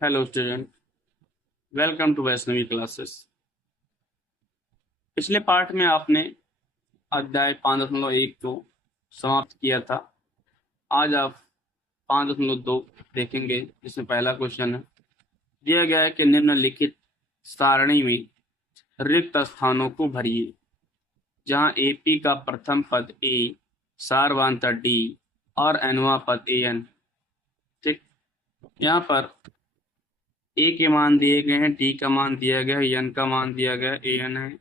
Hello student, welcome to Vaishnavi classes. पिछले part में आपने अध्याय 5.1 को समाप्त किया था। आज आप 5.2 देखेंगे, जिसमें पहला क्वेश्चन है। दिया गया है कि निम्नलिखित सारणी में रिक्त स्थानों को भरिए, जहां एपी का प्रथम पद ए, सारवांतर डी और एनवा पद ए एन। ठीक, यहाँ पर ए के मान दिए गए हैं, डी का मान दिया गया है, एन का मान दिया गया है, ए एन है।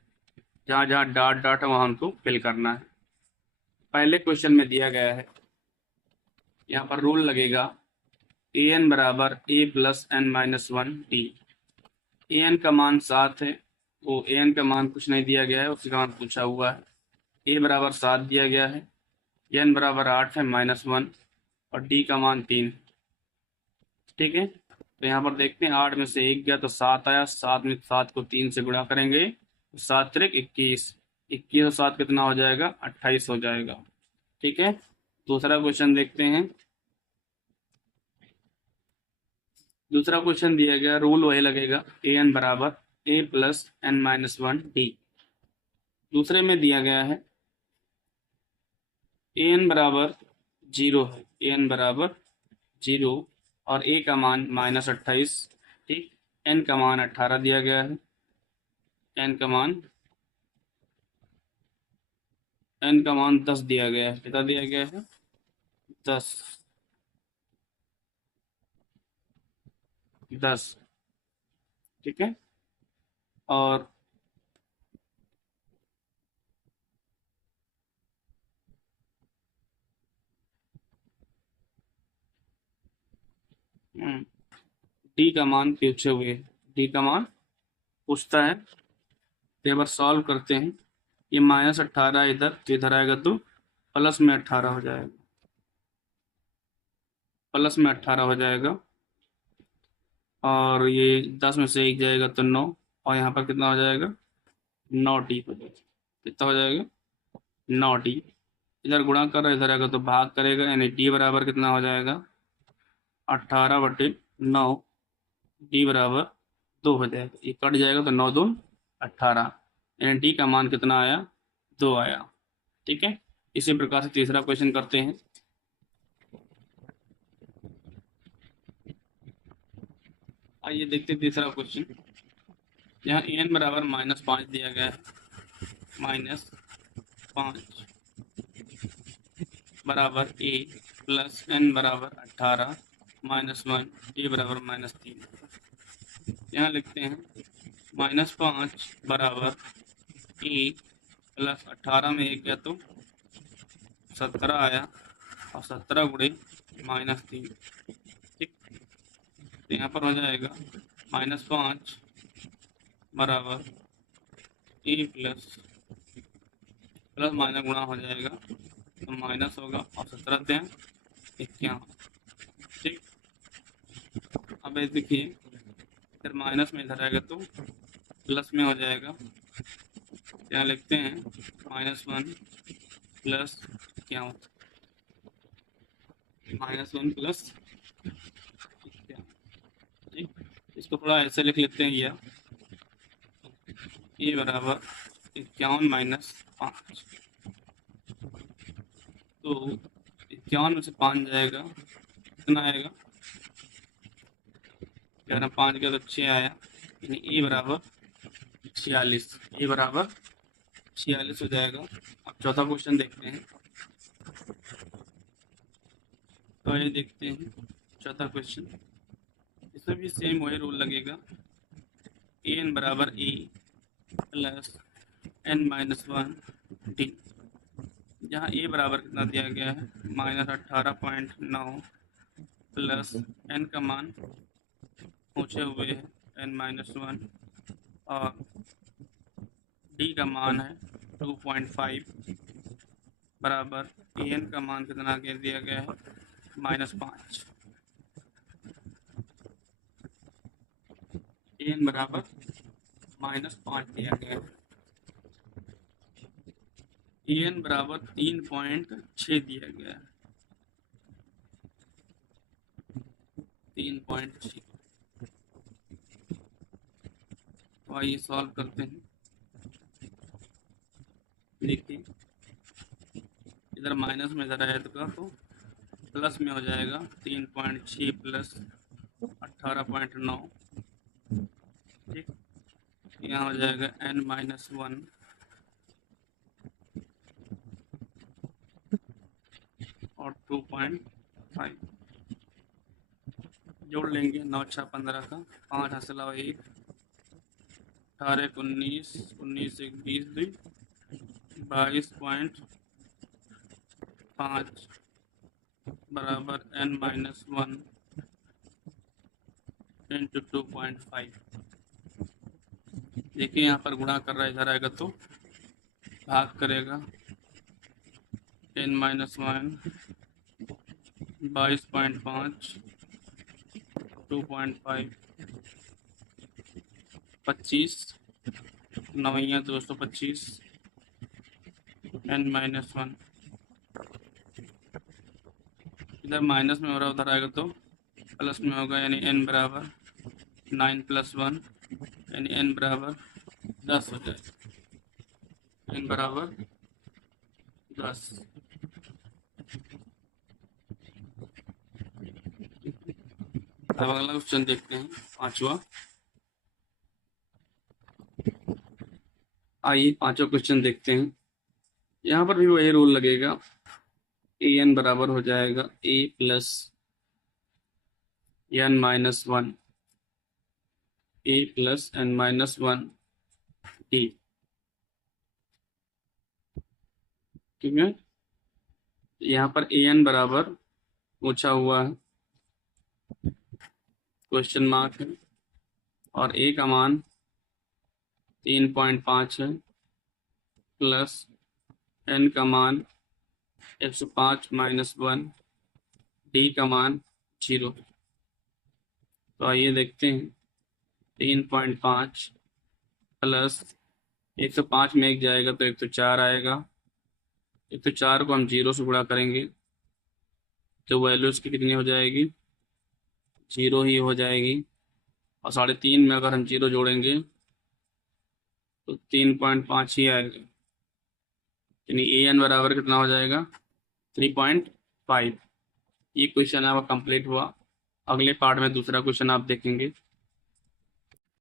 जहाँ जहाँ डॉट डॉट है वहाँ हमको फिल करना है। पहले क्वेश्चन में दिया गया है, यहाँ पर रूल लगेगा ए एन बराबर a plus n minus one d. A n का मान 7 है, वो ए एन का मान कुछ नहीं दिया गया है, उसी का मान पूछा हुआ है। ए बराबर 7 दिया गया है, एन बराबर 8 है माइनस वन, और डी का मान 3। ठीक है, तो यहाँ पर देखते हैं 8 में से 1 गया तो 7 आया। 7 में 7 को 3 से गुणा करेंगे तो 7 त्रिक 21, 21 और 7 कितना हो जाएगा, 28 हो जाएगा। ठीक है, दूसरा क्वेश्चन देखते हैं। दूसरा क्वेश्चन दिया गया, रूल वही लगेगा, ए एन बराबर a plus n minus one d. दूसरे में दिया गया है ए एन बराबर 0 है, ए एन बराबर 0 और ए का मान -28। ठीक, एन का मान 18 दिया गया है, एन का मान 10 दिया गया है। कितना दिया गया है, 10। 10, ठीक है। और डी का मान पूछे हुए, डी का मान पूछता है, तो एक बार सॉल्व करते हैं। ये -18 इधर तो इधर आएगा तो प्लस में 18 हो जाएगा, प्लस में 18 हो जाएगा। और ये 10 में से 1 जाएगा तो 9, और यहाँ पर कितना हो जाएगा, 9 डी हो जाएगा। कितना हो जाएगा, 9 डी। इधर गुणा कर रहा है, इधर आएगा तो भाग करेगा, यानी डी बराबर कितना हो जाएगा, 18/9। डी बराबर 2 हो जाएगा, ये कट जाएगा तो 9 दून 18, यानी डी का मान कितना आया, 2 आया। ठीक है, इसी प्रकार से तीसरा क्वेश्चन करते हैं। आइए देखते हैं तीसरा क्वेश्चन। यहाँ एन बराबर -5 दिया गया है, -5 बराबर ए प्लस एन बराबर 18 -1 ए बराबर -3। यहाँ लिखते हैं -5 बराबर ए प्लस 18 में 1 गया तो 17 आया, और 17 गुणे -3। ठीक, तो यहाँ पर हो जाएगा -5 बराबर ए प्लस प्लस माइनस गुणा हो जाएगा तो माइनस होगा, और 17 दें 51। ठीक, अब ये देखिए, फिर माइनस में इधर आएगा तो प्लस में हो जाएगा। यहाँ लिखते हैं -1 प्लस क्या होता है, -1 प्लस क्या। ठीक, इसको थोड़ा ऐसे लिख लेते हैं, ये बराबर 51 -5। तो 51 में से 5 जाएगा, कितना आएगा, 11 5 का तो 6 आया, यानी ए बराबर 46, ए बराबर 46 हो जाएगा। अब चौथा क्वेश्चन देखते हैं। तो ये देखते हैं चौथा क्वेश्चन, इसमें भी सेम वही रूल लगेगा, ए एन बराबर ए प्लस एन -1 डी। जहाँ ए बराबर कितना दिया गया है, -18.9 प्लस एन का मान पूछे हुए है n-1, और डी का मान है 2.5 बराबर ए एन का मान कितना दिया गया है, -5। ए एन बराबर -5 दिया गया है, ए एन बराबर 3.6 दिया गया है, 3.6। आइए सॉल्व करते हैं। देखिए इधर माइनस में इधर ऐड का तो प्लस में हो जाएगा 3.6 प्लस 18.9। ठीक, यहाँ हो जाएगा n-1 और 2.5 जोड़ लेंगे। 9 6 15 का 5 हासिल 1 18 19 19 1 20 2 22.5 बराबर n-1 इंटू 2.5। देखिए यहाँ पर गुणा कर रहा है, इधर आएगा तो भाग करेगा। n-1 22.5 2.5 25 9 225 n-1 इधर माइनस में हो रहा है, उधर आएगा तो प्लस में होगा, यानी n बराबर 9 + 1 यानी n बराबर 10 हो जाए। n बराबर 10। अब अगला क्वेश्चन देखते हैं, पांचवा। आइए पांचवा क्वेश्चन देखते हैं। यहाँ पर भी वही रूल लगेगा। an बराबर हो जाएगा a + n-1 a + n-1 d। ठीक है, यहाँ पर an बराबर पूछा हुआ है, क्वेश्चन मार्क है, और a का मान 3.5 है प्लस n का मान 105 - 1 d का मान 0। तो आइए देखते हैं। 3.5 प्लस 105 में 1 जाएगा तो 104 आएगा। 104 को हम 0 से गुणा करेंगे तो वैल्यू उसकी कितनी हो जाएगी, 0 ही हो जाएगी। और 3.5 में अगर हम 0 जोड़ेंगे तो 3.5 ही आएगा, यानी an बराबर कितना हो जाएगा, 3.5। ये क्वेश्चन आपका कंप्लीट हुआ। अगले पार्ट में दूसरा क्वेश्चन आप देखेंगे।